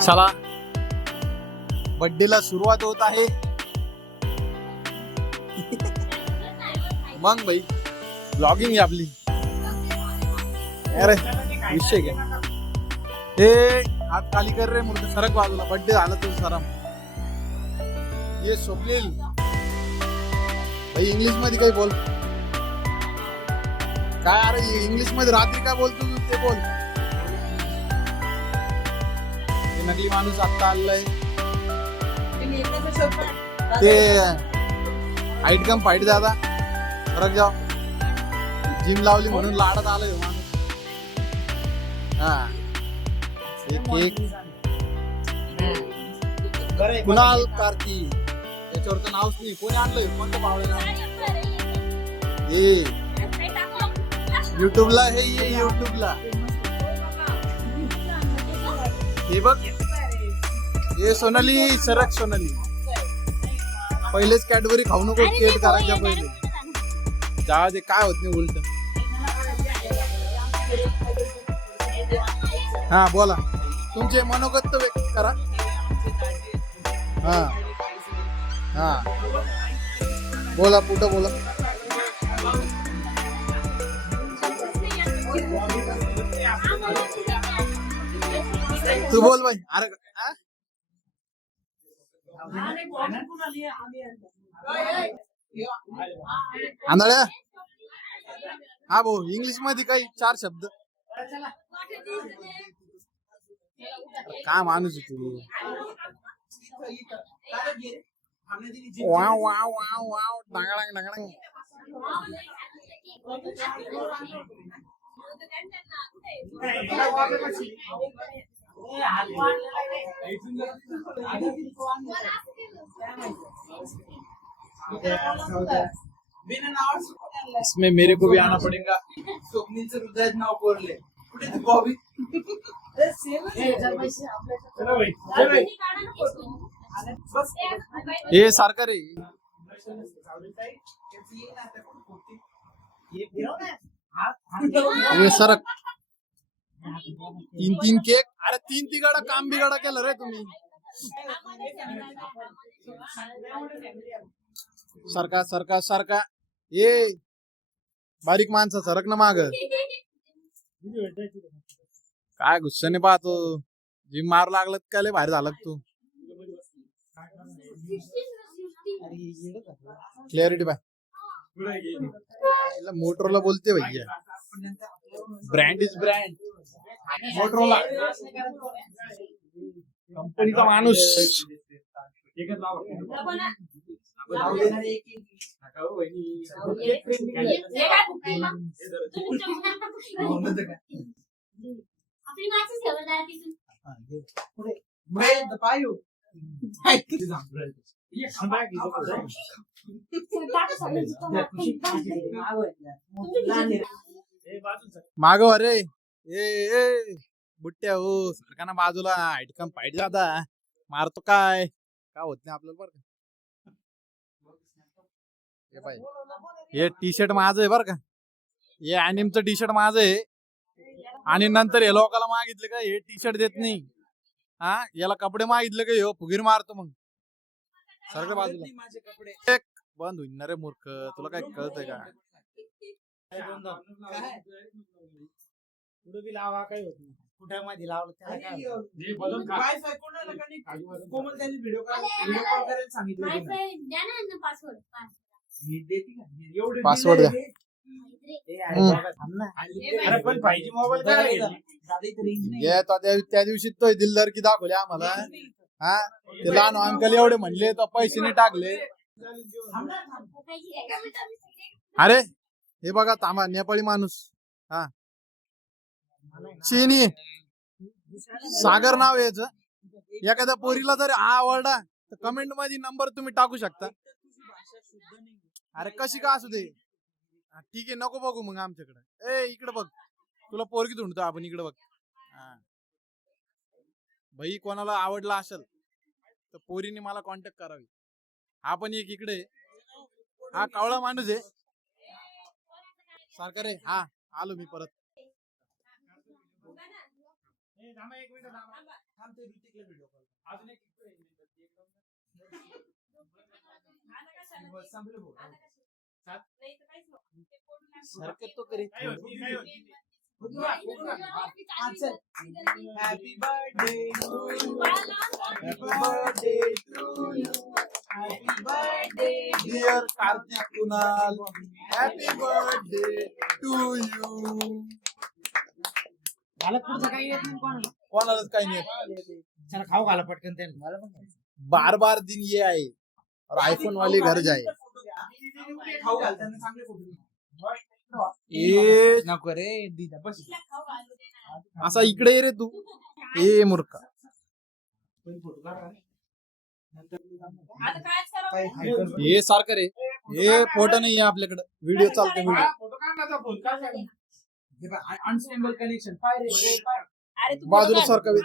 चला बर्थडेला सुरुवात होत आहे. मग भाई ब्लॉगिंग आहे आपली. अरे विषय काय हे हात खाली कर रे मुलगा, सरक बाजूला. बर्थडे झाला तुझं सराम. ये स्वप्नील भाई इंग्लिश मध्ये काही बोल. काय अरे इंग्लिश मध्ये रात्री काय बोलतो तू ते बोल. नकली माणूस आता आलाय ते हाईट कम फाईट दादा फरक जाव. जिम लावली म्हणून लाडत आलोय माणूस. हा एक कुणाल कार्की याच्यावरचं नावच नाही. कोणी आणलंय कोणतं पावळे नाव हे युट्यूबला. हे ये युट्यूबला हे बघ. हे सोनाली सरक सोनाली. पहिलेच कॅडबरी खाऊ नको केट करायच्या पहिले. जाऊ दे काय होत नाही उलट. हा बोला तुमचे मनोगत व्यक्त करा. हा हा बोला पुढं बोला. तू बोल भाई. अरे आंधळ्या हा भाऊ इंग्लिश मध्ये काही 4 शब्द. काय माणूस आहे तू. वाव वाव वाव वाव डांगडांग डांगडांग. इसमें मेरे को भी आना पड़ेगा. स्वप्नीलचं हृदयात नाव कोरले कुठे तू बॉबी. हे सारखं रे. हे सरक. 3 केक. अरे 3 तिगाडा काम बिगाडा केलं रे तुम्ही. सरका सरका सरका. ये बारीक माणसं सरक ना माग. काय गुस्साने पाहतो. जिम मारू लागलं काय लय बाहेर झालं तू. क्लॅरिटी बाय मोटरोला बोलते भैया. Brand is brand. मोटरोला कंपनीचा माणूस. मागव रे ए बुट्ट्या हो सरकाना बाजूला. हाईटकम फाईट जाता मारतो काय होत नाही आपल्याला बरं का. हे टी शर्ट माझं आहे बरं का. हे अॅनिमचं टी शर्ट माझं आहे. आणि नंतर हे लोकांना मागितलं का हे टी शर्ट देत नाही. हा याला कपडे मागितले का हे फुगीर मारतो. मग सारखं बाजूला माझे कपडे एक बंद होईन ना रे मूर्ख. तुला काय कळतंय का. लावा काही होत नाही. कुठे मध्ये लावलं वायफाय कोणाला का नाही. कोमल त्यांनी व्हिडिओ कॉल करायला सांगितलं. पासवर्ड द्या. त्या दिवशी तो दिलदार की दाखवले आम्हाला. हा ते लहान अंकल एवढे म्हणले तर पैसे नाही टाकले. अरे हे बघा थांबा. नेपाळी माणूस. हा चीनी सागर नाव याच. एखाद्या पोरीला जर हा आवडला तर कमेंट मध्ये नंबर तुम्ही टाकू शकता. अरे कशी का असू दे. ठीक आहे नको बघू मग आमच्याकडे. ए इकडे बघ तुला पोरगी धुंडतो आपण. इकडे बघ. भाई कोणाला आवडला असेल तर पोरीने मला कॉन्टॅक्ट करावी. हा पण एक इकडे. हा कावळा माणूस आहे सारखा रे. हा आलो मी परत. ते ऋतिकला व्हिडिओ कॉल अजून एक संपलं भाऊ. सारखे तो करीत happy birthday to you happy birthday to you happy birthday dear Kartik Kunal happy birthday to you. मला पुढचं काही येत नाही कोणाला. कोणालाच काही नाही. चला खाऊ घाला पटकन त्यांना. मला पण खायचं. बार बार दिन ये आए और आईफोन वाले घर जाए. खाऊ घालताना चांगले फोटो ए नको रे दीदा बस. असा इकडे ये रे तू. ए मूर्खा. फोटो काढा. हे सारखं रे. हे फोटो नाही आपल्याकडे. व्हिडिओ चालते व्हिडिओ. फोटो काढण्याचा फोन काय झाला? हे बघ अनस्टेबल कनेक्शन पाय रे पाय. बाजूला सारखं वे.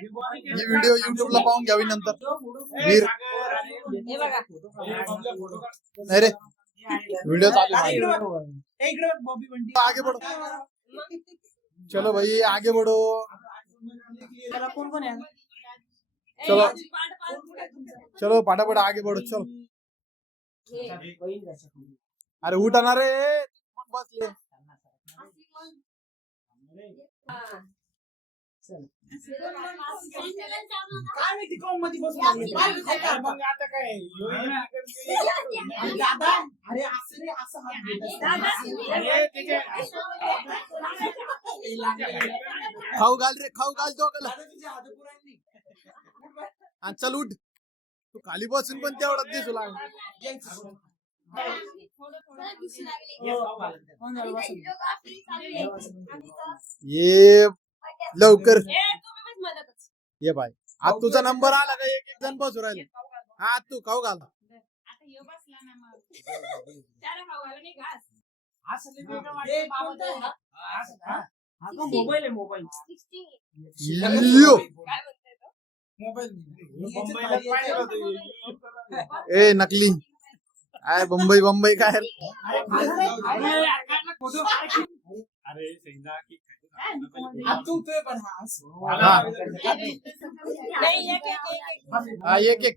ही व्हिडिओ युट्यूबला पाहून घ्यावी नंतर. वीर नाही रे. व्हिडिओ चालू आहे. इकडे बॉबी बंटी आगे बढ़ो. चलो भाई आगे बढ़ो. त्याला कोण कोण आहे? चलो चलो फटाफट आगे बढ़ो. चलो अरे उठा ना रे. बसले. काय माहिती कोण मध्ये बसून लागले. मग आता काय दादा अरे असं रे असं हात घेत खाऊ घाल रे. खाऊ घाल तो दादा तुझे हात पुरायला आणि चल उठ. तू खाली बसून पण तेवढाच दिसू लागला. ये लवकर ये बाय. आज तुझा नंबर आला का एक एक जण बसू राहिले. हा तू खाऊ घाल. मोबाईल आहे मोबाईल यो. मोबाईल ए नकली. आय बंबई बंबई काय रे? तू पण हा हा एक एक.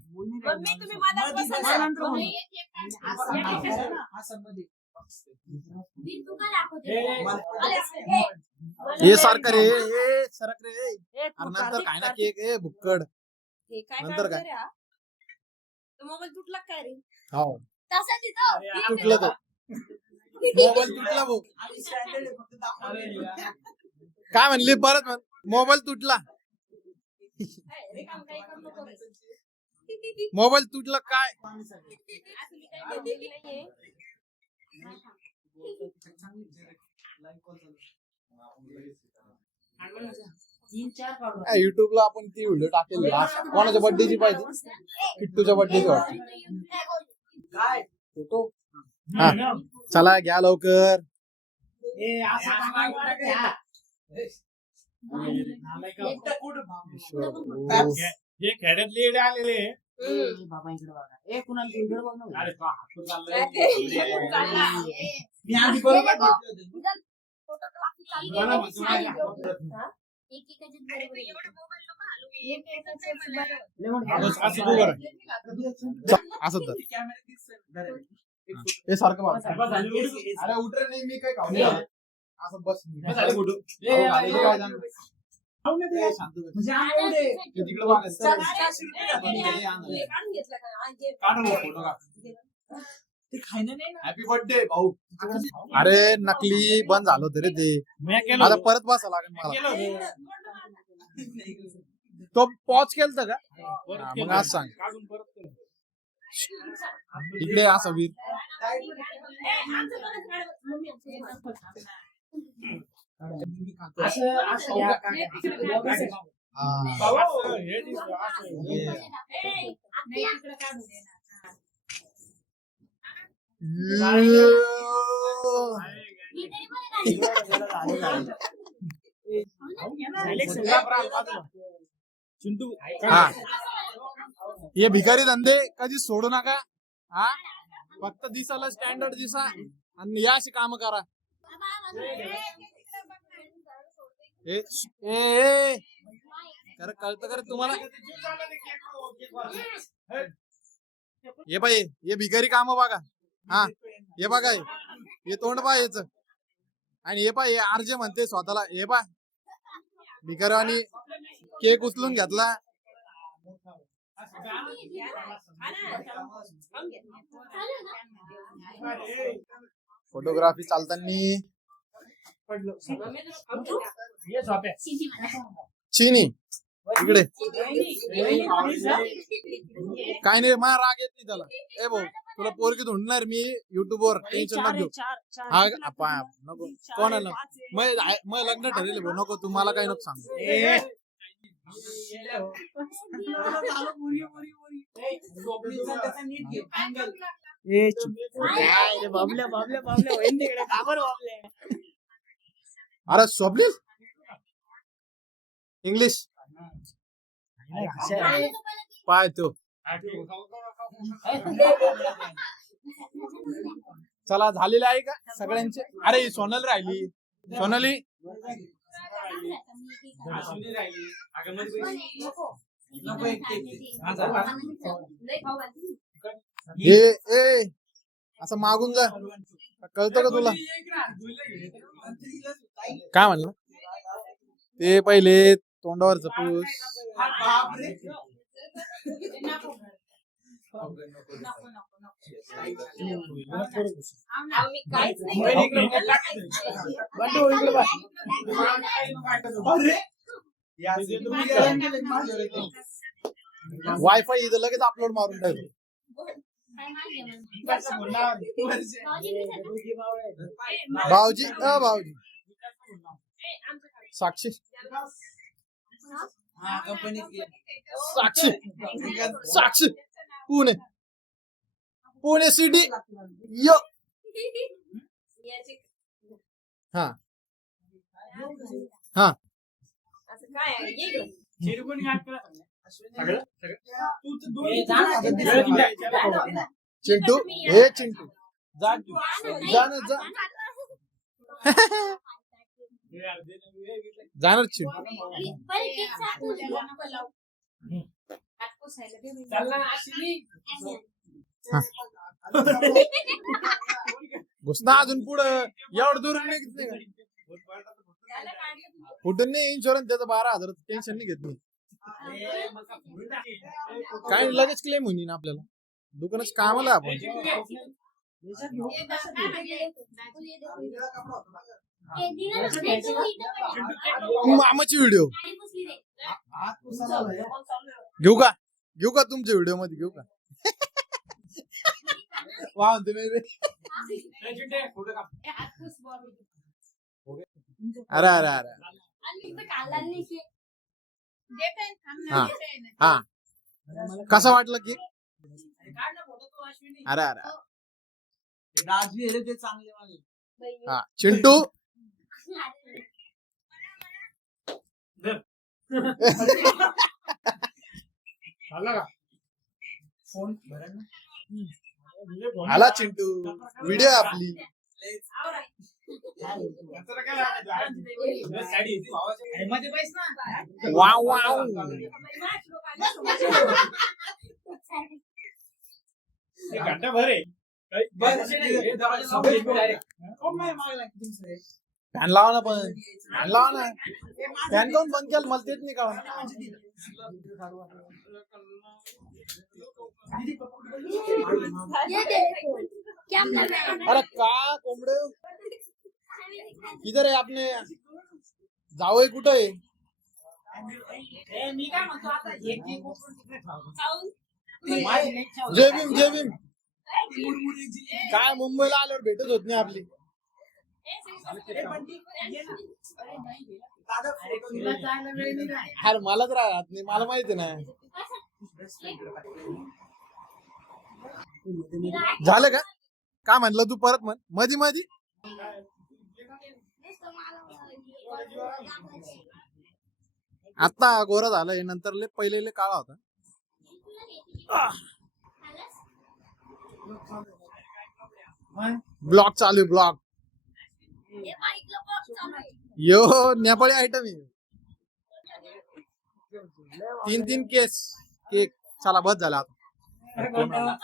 हे सारखं रे. हे सरक रे. अरे नंतर काय ना केक. ए भुक्कड. नंतर काय? मोबाईल तुटला काय रे? हो तसा तिथं तुटलं तो. मोबाईल तुटला भाऊ. काय म्हणली परत म्हण. मोबाईल तुटला. मोबाईल तुटला काय. युट्यूबला आपण ती व्हिडिओ टाकेल. कोणाच्या बर्थडेची पाहिजे. किट्टूच्या बर्थडेची वाटते. काय फोटो हा चला घ्या लवकर. हे खेड्यातले येडे आलेले बाबा इकडे बघा. ए कुणाला इकडे बघ ना. अरे तो हातून चाललाय. मी आधी बरोबर मला म्हणतो माझ्या हातात. असं तू बरं. असं तर हे सारखं बघ. अरे उठ रे. नाही मी काय खाऊ नाही. असं बस. फोटो काय जाणार. तिकडे बघ. ते खायला नाही ना. हॅपी बर्थडे भाऊ. अरे नकली बंद झालं होतं रे ते. मी केलं आता परत बसा लागेल मला. तो पॉज केलता का. हा, मग आज सांग. काढून परत केलं. इकडे असं वीर. भाऊ, हे दिसलं, असं. चिंटू हा हे भिकारी धंदे कधी सोडू नका. हा फक्त दिसायला स्टँडर्ड दिसा आणि या अशी काम करा. ए, ए, ए, खरं कळतं खरं तुम्हाला. हे बाई हे भिकारी काम बघा. हा हे बघा हे तोंड पा याच आणि हे पा हे आरजे म्हणते स्वतःला. हे पा भिकारी आणि केक उचलून घेतला. फोटोग्राफी चालताना चिनी इकडे काय नाही मा राग येत नाही त्याला. ए भाऊ तुला पोरगी धुंडणार मी युट्यूब वर, टेन्शन नको घेऊ. हा नको कोणाला मग लग्न ठरेल भाऊ, नको तू मला काही नको सांगू. अरे स्वप्नील इंग्लिश पाय तो. चला झालेलं आहे का सगळ्यांचे. अरे ही सोनाली राहिली. सोनाली हे ए असं मागून जा. कळतं का तुला काय म्हणलं ते. पहिले तोंडावरच पूस. वायफाय इथं लगेच अपलोड मारून टाकू. भाऊजी भाऊजी साक्षी साक्षी साक्षी पुणे पुणे सिटी यो. हा हा चिंटू हे चिंटू जा जा जाणार चिंटू. घुसना अजून पुढं एवढं दूर निघत नाही. कुठून नाही इन्शुरन्स त्याचं 12,000 टेन्शन नाही घेत मी. काय लगेच क्लेम होईल आपल्याला. दुकानच कामाला आपण. मामाची व्हिडिओ घेऊ का तुमच्या व्हिडिओ मध्ये घेऊ का. वा अरे अरे अरे हा हा कसं वाटलं की. अरे अरे हा चिंटू आला चिंटू व्हिडिओ आपली. वाव वाव घंटा भर आहे. फॅन लावा ना पण फॅन लावा ना. फॅन काऊन बंद केलं मला तेच नाही का. अरे का कोंबडे किधर आहे आपने जावई कुठं आहे. जय भीम जय भीम. काय मुंबईला आल्यावर भेटत होत नाही आपली. अरे मलाच राहत नाही मला माहिती ना. झालं का काय म्हणलं तू परत म्हण मधी मधी. आता गोरा झालाय नंतर पहिले काळा होता. ब्लॉग चालू आहे ब्लॉग. यो नेपाळी आयटम आहे. तीन केस केक चला बस झाला आता अरे कोणता?